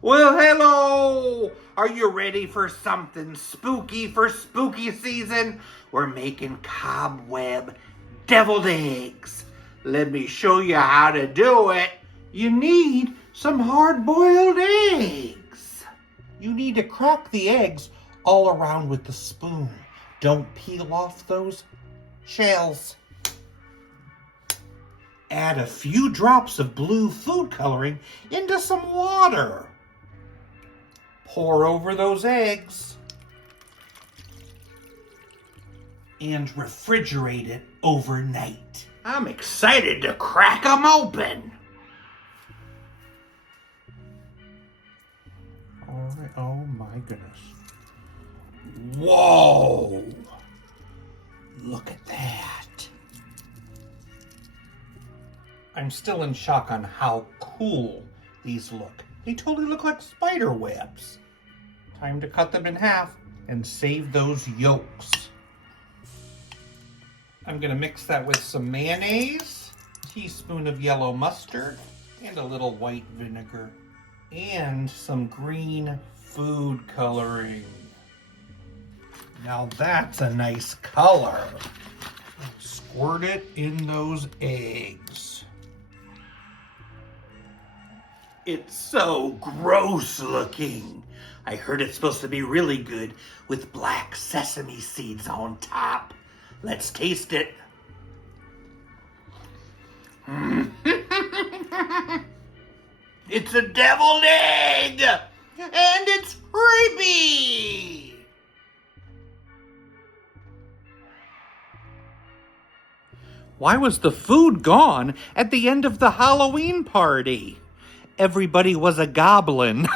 Well, hello! Are you ready for something spooky for spooky season? We're making Cobweb Deviled Eggs. Let me show you how to do it. You need some hard-boiled eggs. You need to crack the eggs all around with the spoon. Don't peel off those shells. Add a few drops of blue food coloring into some water. Pour over those eggs and refrigerate it overnight. I'm excited to crack them open. All right, oh my goodness. Whoa! Look at that. I'm still in shock on how cool these look. They totally look like spider webs. Time to cut them in half and save those yolks. I'm gonna mix that with some mayonnaise, a teaspoon of yellow mustard, and a little white vinegar, and some green food coloring. Now that's a nice color. Squirt it in those eggs. It's so gross looking. I heard it's supposed to be really good with black sesame seeds on top. Let's taste it. It's a deviled egg, and it's creepy. Why was the food gone at the end of the Halloween party? Everybody was a goblin.